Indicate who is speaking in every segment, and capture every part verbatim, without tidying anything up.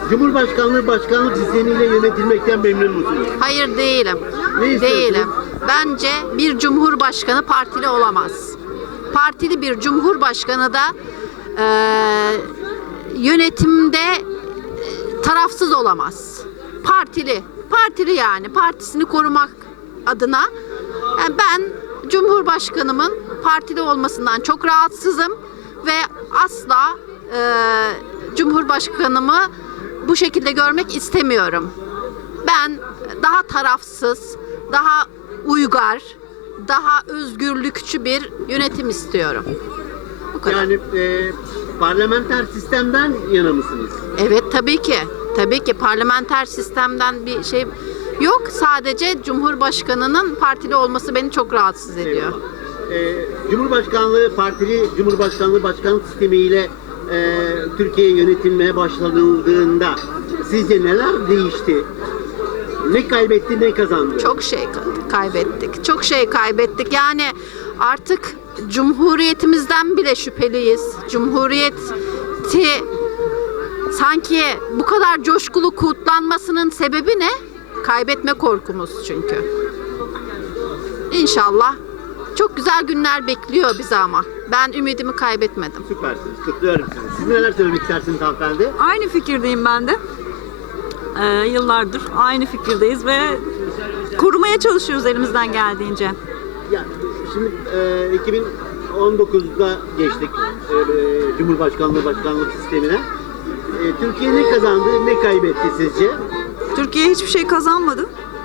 Speaker 1: Cumhurbaşkanlığı başkanlık sistemiyle yönetilmekten memnun musunuz?
Speaker 2: Hayır değilim.
Speaker 1: Ne istiyorsunuz?
Speaker 2: Değilim. Bence bir cumhurbaşkanı partili olamaz. Partili bir cumhurbaşkanı da e, yönetimde e, tarafsız olamaz. Partili. Partili yani. Partisini korumak adına. Yani ben Cumhurbaşkanımın partili olmasından çok rahatsızım ve asla e, Cumhurbaşkanımı bu şekilde görmek istemiyorum. Ben daha tarafsız, daha uygar, daha özgürlükçü bir yönetim istiyorum. Bu kadar.
Speaker 1: Yani e, parlamenter sistemden yana mısınız?
Speaker 2: Evet tabii ki. Tabii ki parlamenter sistemden bir şey yok. Sadece Cumhurbaşkanının partili olması beni çok rahatsız ediyor.
Speaker 1: E, Cumhurbaşkanlığı partili Cumhurbaşkanlığı başkanlık sistemiyle e, Türkiye yönetilmeye başlanıldığında sizce neler değişti? Ne kaybetti, ne kazandı?
Speaker 2: Çok şey kaybettik. Çok şey kaybettik. Yani artık Cumhuriyetimizden bile şüpheliyiz. Cumhuriyeti sanki bu kadar coşkulu kutlanmasının sebebi ne? Kaybetme korkumuz çünkü. İnşallah çok güzel günler bekliyor bizi ama. Ben ümidimi kaybetmedim.
Speaker 1: Süpersiniz. Kutluyorum sizi. Siz neler söylemek istersiniz hanımefendi?
Speaker 3: Aynı fikirdeyim ben de. Ee, yıllardır aynı fikirdeyiz ve korumaya çalışıyoruz elimizden geldiğince.
Speaker 1: Ya, şimdi e, iki bin on dokuzda geçtik e, Cumhurbaşkanlığı başkanlık sistemine. E, Türkiye ne kazandı, ne kaybetti sizce?
Speaker 3: Türkiye hiçbir şey kazanmadı.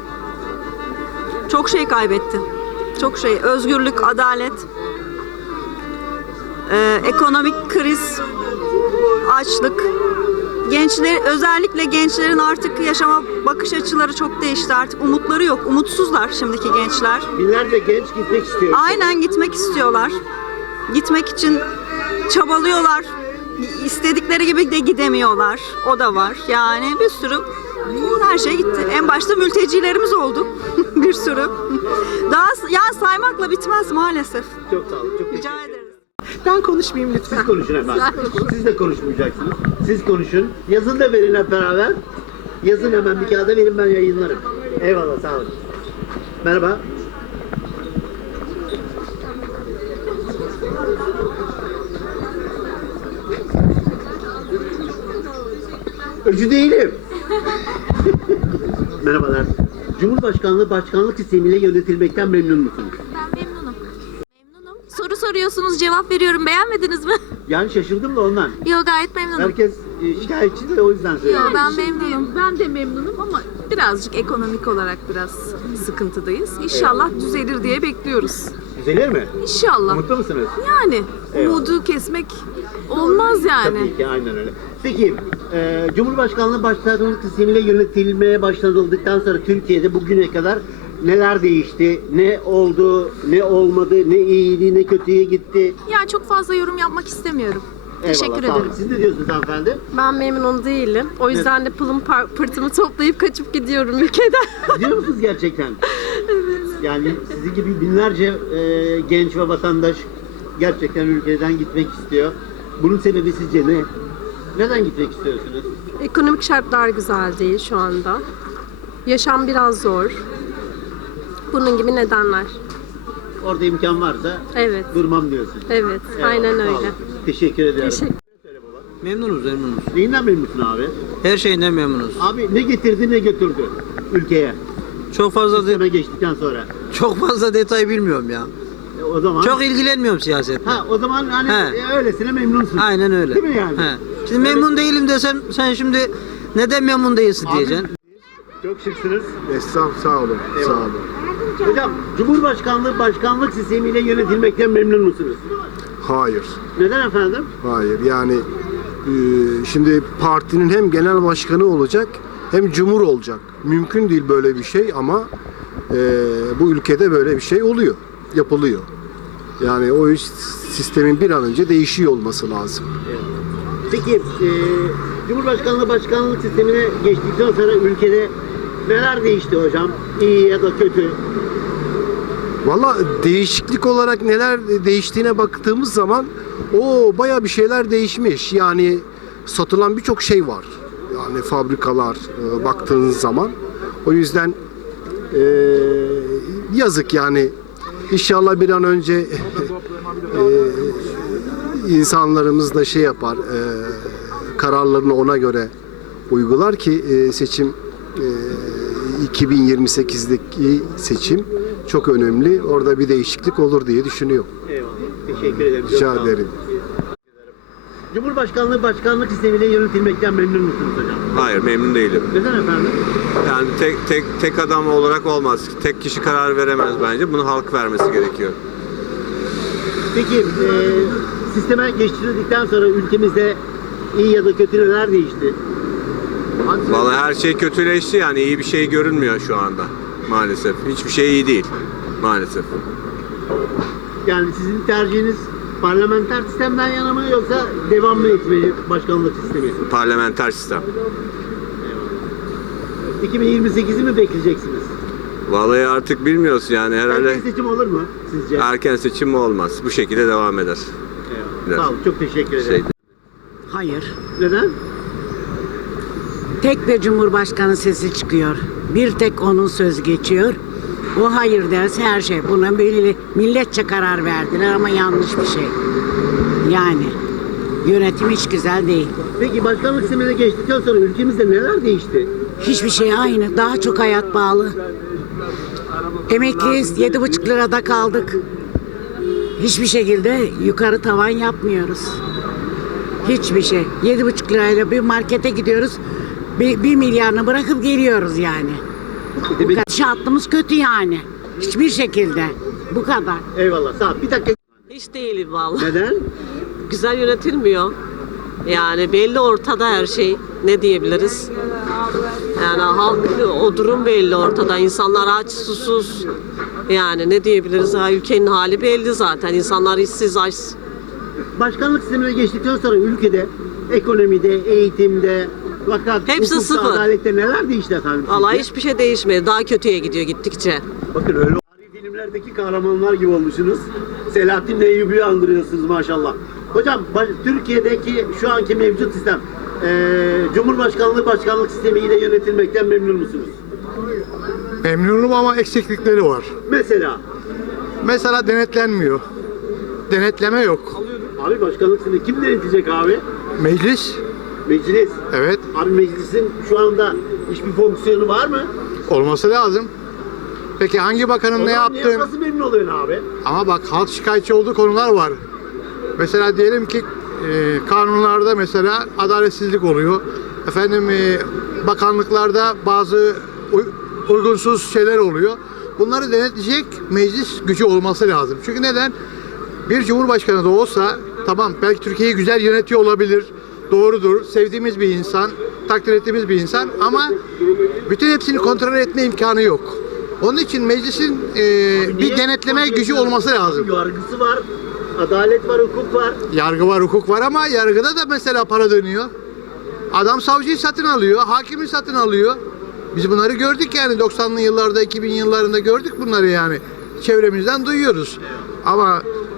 Speaker 3: Çok şey kaybetti. Çok şey. Özgürlük, adalet, e, ekonomik kriz, açlık. Gençler, özellikle gençlerin artık yaşama bakış açıları çok değişti. Artık umutları yok. Umutsuzlar şimdiki gençler.
Speaker 1: Binlerce genç gitmek istiyor.
Speaker 3: Aynen gitmek istiyorlar. Gitmek için çabalıyorlar. İstedikleri gibi de gidemiyorlar. O da var. Yani bir sürü her şey gitti. En başta mültecilerimiz oldu. Bir sürü. Daha ya saymakla bitmez maalesef.
Speaker 1: Çok sağ olun. Çok teşekkür
Speaker 3: Rica
Speaker 1: ederim.
Speaker 3: ederiz.
Speaker 4: Ben konuşmayayım lütfen.
Speaker 1: Siz konuşun efendim. Siz de konuşmayacaksınız. Siz konuşun. Yazın da verin hep beraber. Yazın hemen bir kağıda verin, ben yayınlarım. Eyvallah, sağ olun. Merhaba. Öcü değilim. Merhabalar. Cumhurbaşkanlığı başkanlık sistemiyle yönetilmekten memnun musunuz?
Speaker 5: Ben memnunum. Memnunum. Soru soruyorsunuz, cevap veriyorum. Beğenmediniz mi?
Speaker 1: Yani şaşırdım da ondan.
Speaker 5: Yok, gayet memnunum.
Speaker 1: Herkes e, şikayetçi de o yüzden söylüyorum.
Speaker 5: Yok, ben memnunum.
Speaker 6: Ben de memnunum ama birazcık ekonomik olarak biraz sıkıntıdayız. İnşallah düzelir diye bekliyoruz.
Speaker 1: Düzelir mi?
Speaker 6: İnşallah.
Speaker 1: Mutlu musunuz?
Speaker 6: Yani
Speaker 1: Eyvallah.
Speaker 6: umudu kesmek olmaz yani.
Speaker 1: Tabii ki, aynen öyle. Peki, e, Cumhurbaşkanlığı başkanlık sistemiyle yönetilmeye başlanıldıktan sonra Türkiye'de bugüne kadar neler değişti, ne oldu, ne olmadı, ne iyiydi, ne kötüye gitti?
Speaker 6: Yani çok fazla yorum yapmak istemiyorum. Teşekkür
Speaker 1: Eyvallah, sağ olun.
Speaker 6: ederim.
Speaker 1: Siz ne diyorsunuz hanımefendi?
Speaker 7: Ben memnun değilim. O yüzden de pılım par- pırtımı toplayıp kaçıp gidiyorum ülkeden.
Speaker 1: Gidiyor musunuz gerçekten? Yani sizi gibi binlerce e, genç ve vatandaş gerçekten ülkeden gitmek istiyor. Bunun sebebi sizce ne? Neden gitmek istiyorsunuz?
Speaker 7: Ekonomik şartlar güzel değil şu anda. Yaşam biraz zor. Bunun gibi nedenler.
Speaker 1: Orada imkan varsa
Speaker 7: Evet.
Speaker 1: durmam diyorsun.
Speaker 7: Evet.
Speaker 1: Eyvallah,
Speaker 7: Aynen
Speaker 1: sağ
Speaker 7: öyle.
Speaker 1: olun. Teşekkür ediyorum.
Speaker 7: Teşekkür.
Speaker 8: Memnunuz, memnunuz.
Speaker 1: Neyinden memnunsun abi?
Speaker 8: Her şeyinden memnunuz.
Speaker 1: Abi ne getirdi ne götürdü ülkeye?
Speaker 8: Çok fazla de,
Speaker 1: Sisteme geçtikten sonra.
Speaker 8: çok fazla detay bilmiyorum ya.
Speaker 1: E, o zaman
Speaker 8: Çok ilgilenmiyorum siyasetle.
Speaker 1: ha o zaman hani
Speaker 8: He.
Speaker 1: e, öylesine memnunsun.
Speaker 8: Aynen öyle.
Speaker 1: Değil mi yani?
Speaker 8: He. Şimdi memnun değilim desem sen şimdi neden memnun değilsin
Speaker 1: Abi-
Speaker 8: diyeceksin.
Speaker 1: Çok şıksınız.
Speaker 9: Estağfurullah, sağ olun.
Speaker 1: Eyvallah.
Speaker 9: Sağ olun.
Speaker 1: Hocam, Cumhurbaşkanlığı başkanlık sistemiyle yönetilmekten memnun musunuz?
Speaker 9: Hayır.
Speaker 1: Neden efendim?
Speaker 9: Hayır. Yani e, şimdi partinin hem genel başkanı olacak hem cumhur olacak. Mümkün değil böyle bir şey ama e, bu ülkede böyle bir şey oluyor. Yapılıyor. Yani o iş sistemin bir an önce değişiyor olması lazım.
Speaker 1: Peki, e, Cumhurbaşkanlığı başkanlık sistemine geçtikten sonra ülkede neler değişti hocam? İyi ya da kötü?
Speaker 9: Valla değişiklik olarak neler değiştiğine baktığımız zaman o baya bir şeyler değişmiş. Yani satılan birçok şey var. hani fabrikalar e, baktığınız zaman. O yüzden e, yazık yani. İnşallah bir an önce e, insanlarımız da şey yapar, e, kararlarını ona göre uygular ki e, seçim e, iki bin yirmi sekizdeki seçim çok önemli. Orada bir değişiklik olur diye düşünüyorum.
Speaker 1: Eyvallah. Teşekkür ederim. Çok
Speaker 9: Rica
Speaker 1: sağ olun.
Speaker 9: ederim.
Speaker 1: Cumhurbaşkanlığı başkanlık sistemiyle yönetilmekten memnun musunuz hocam?
Speaker 10: Hayır, memnun değilim.
Speaker 1: Neden efendim?
Speaker 10: Yani tek tek tek adam olarak olmaz. Tek kişi karar veremez bence. Bunu halk vermesi gerekiyor.
Speaker 1: Peki e, sisteme geçirildikten sonra ülkemizde iyi ya da kötü neler değişti?
Speaker 10: Vallahi her şey kötüleşti, yani iyi bir şey görünmüyor şu anda maalesef. Hiçbir şey iyi değil maalesef.
Speaker 1: Yani sizin tercihiniz parlamenter sistemden yana mı yoksa devam mı etmeli başkanlık sistemi?
Speaker 10: Parlamenter sistem.
Speaker 1: iki bin yirmi sekizi mi bekleyeceksiniz?
Speaker 10: Vallahi artık bilmiyoruz yani, herhalde
Speaker 1: Erken seçim olur mu sizce?
Speaker 10: erken seçim mi olmaz. Bu şekilde devam eder.
Speaker 1: Eyvallah. Sağ olun, çok teşekkür ederim.
Speaker 10: Şey,
Speaker 11: Hayır.
Speaker 1: Neden?
Speaker 11: Tek de Cumhurbaşkanı sesi çıkıyor. Bir tek onun söz geçiyor. O hayır derse her şey. Buna milli- milletçe karar verdiler ama yanlış bir şey. Yani yönetim hiç güzel değil.
Speaker 1: Peki başkanlık sistemine geçtikten sonra ülkemizde neler değişti?
Speaker 11: Hiçbir şey aynı. Daha çok hayat pahalı. Emekliyiz. Yedi buçuk lirada kaldık. Hiçbir şekilde yukarı tavan yapmıyoruz. Hiçbir şey. Yedi buçuk lirayla bir markete gidiyoruz. Bir, bir milyarını bırakıp geliyoruz yani. Bu kadar. Şartımız kötü yani. Hiçbir şekilde. Bu kadar.
Speaker 1: Eyvallah, sağ ol. Bir dakika.
Speaker 12: Hiç değilim vallahi.
Speaker 1: Neden?
Speaker 12: Güzel yönetilmiyor. Yani belli ortada her şey. Ne diyebiliriz? Yani halk, o durum belli ortada. İnsanlar aç, susuz. Yani ne diyebiliriz? Ha, ülkenin hali belli zaten. İnsanlar işsiz, aç.
Speaker 1: Başkanlık sistemine geçtikten sonra ülkede ekonomide, eğitimde, vakat,
Speaker 12: Hepsi
Speaker 1: hukukta,
Speaker 12: sıfır.
Speaker 1: adalette neler değişti efendim?
Speaker 12: Vallahi
Speaker 1: sizce?
Speaker 12: hiçbir şey değişmedi. Daha kötüye gidiyor gittikçe.
Speaker 1: Bakın öyle tarihi filmlerdeki kahramanlar gibi olmuşsunuz. Selahattin Eyyubi'yi andırıyorsunuz maşallah. Hocam baş- Türkiye'deki şu anki mevcut sistem eee Cumhurbaşkanlığı başkanlık sistemiyle yönetilmekten memnun musunuz?
Speaker 13: Memnunum ama eksiklikleri var.
Speaker 1: Mesela
Speaker 13: Mesela denetlenmiyor. Denetleme yok.
Speaker 1: abi başkanlık sistemi kim denetecek abi?
Speaker 13: Meclis,
Speaker 1: Meclis.
Speaker 13: evet,
Speaker 1: Abi meclisin şu anda hiçbir fonksiyonu var mı?
Speaker 13: olması lazım. Peki hangi bakanın ne
Speaker 1: Ondan niye
Speaker 13: yaptığını...
Speaker 1: nasıl memnun oluyorsun abi?
Speaker 13: Ama bak halk şikayetçi olduğu konular var. Mesela diyelim ki e, kanunlarda mesela adaletsizlik oluyor. Efendim e, bakanlıklarda bazı uy- uygunsuz şeyler oluyor. Bunları denetleyecek meclis gücü olması lazım. Çünkü neden? Bir cumhurbaşkanı da olsa tamam belki Türkiye'yi güzel yönetiyor olabilir. Doğrudur. Sevdiğimiz bir insan, takdir ettiğimiz bir insan ama bütün hepsini kontrol etme imkanı yok. Onun için meclisin e,
Speaker 1: Niye?
Speaker 13: bir denetleme gücü olması lazım.
Speaker 1: Yargısı var, adalet var, hukuk var.
Speaker 13: Yargı var, hukuk var ama yargıda da mesela para dönüyor. Adam savcıyı satın alıyor, hakimi satın alıyor. Biz bunları gördük yani doksanlı yıllarda, iki bin yıllarında gördük bunları yani. Çevremizden duyuyoruz. Ama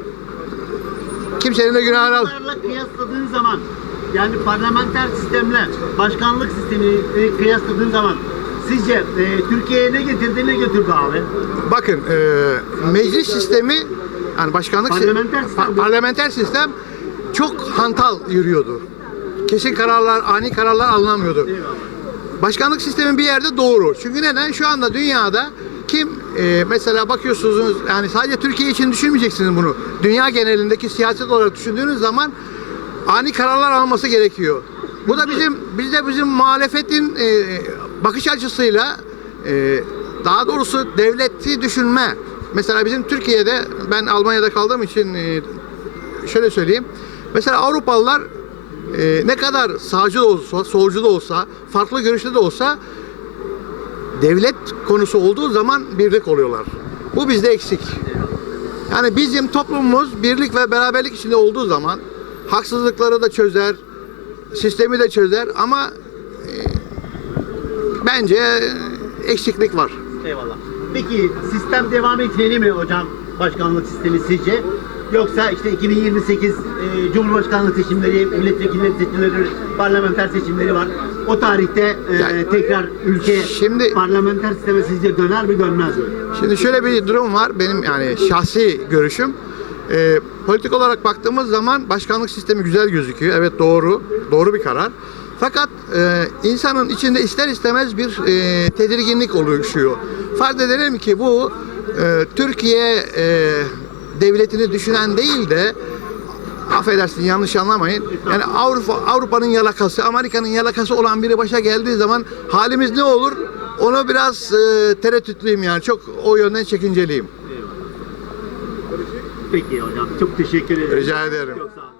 Speaker 13: kimsenin de günahını al.
Speaker 1: Bunlarla kıyasladığın zaman yani parlamenter sistemle başkanlık sistemini e, kıyasladığın zaman sizce e, Türkiye'ye ne getirdi ne götürdü abi?
Speaker 13: Bakın e, meclis sistemi yani başkanlık si-
Speaker 1: Parlamenter sistem
Speaker 13: pa-
Speaker 1: mi?
Speaker 13: parlamenter sistem çok hantal yürüyordu. Kesin kararlar, ani kararlar alınamıyordu. Başkanlık sistemi bir yerde doğru. Çünkü neden? Şu anda dünyada kim e, mesela bakıyorsunuz yani sadece Türkiye için düşünmeyeceksiniz bunu. Dünya genelindeki siyaset olarak düşündüğünüz zaman ani kararlar alması gerekiyor. Bu da bizim biz de bizim muhalefetin e, bakış açısıyla e, daha doğrusu devleti düşünme. Mesela bizim Türkiye'de ben Almanya'da kaldığım için e, şöyle söyleyeyim. Mesela Avrupalılar e, ne kadar sağcı da olsa, solcu da olsa, farklı görüşlü de olsa devlet konusu olduğu zaman birlik oluyorlar. Bu bizde eksik. Yani bizim toplumumuz birlik ve beraberlik içinde olduğu zaman haksızlıkları da çözer, sistemi de çözer ama e, bence eksiklik var.
Speaker 1: Eyvallah. Peki sistem devam etmeli mi hocam başkanlık sistemi sizce? Yoksa işte iki bin yirmi sekiz e, Cumhurbaşkanlığı seçimleri, milletvekilleri seçimleri, parlamenter seçimleri var. O tarihte e,
Speaker 13: Yani-
Speaker 1: tekrar ülke
Speaker 13: Şimdi-
Speaker 1: parlamenter sisteme sizce döner mi dönmez mi?
Speaker 13: Şimdi şöyle bir durum var. Benim yani şahsi görüşüm. Ee, politik olarak baktığımız zaman başkanlık sistemi güzel gözüküyor. Evet, doğru. Doğru bir karar. Fakat e, insanın içinde ister istemez bir e, tedirginlik oluşuyor. Farz edelim ki bu e, Türkiye e, devletini düşünen değil de, affedersin yanlış anlamayın, yani Avrupa Avrupa'nın yalakası, Amerika'nın yalakası olan biri başa geldiği zaman halimiz ne olur? Onu biraz e, tereddütlüyüm yani. Çok o yönden çekinceliyim.
Speaker 1: Peki hocam, çok teşekkür ederim.
Speaker 13: Rica ederim.
Speaker 1: Çok sağ olun.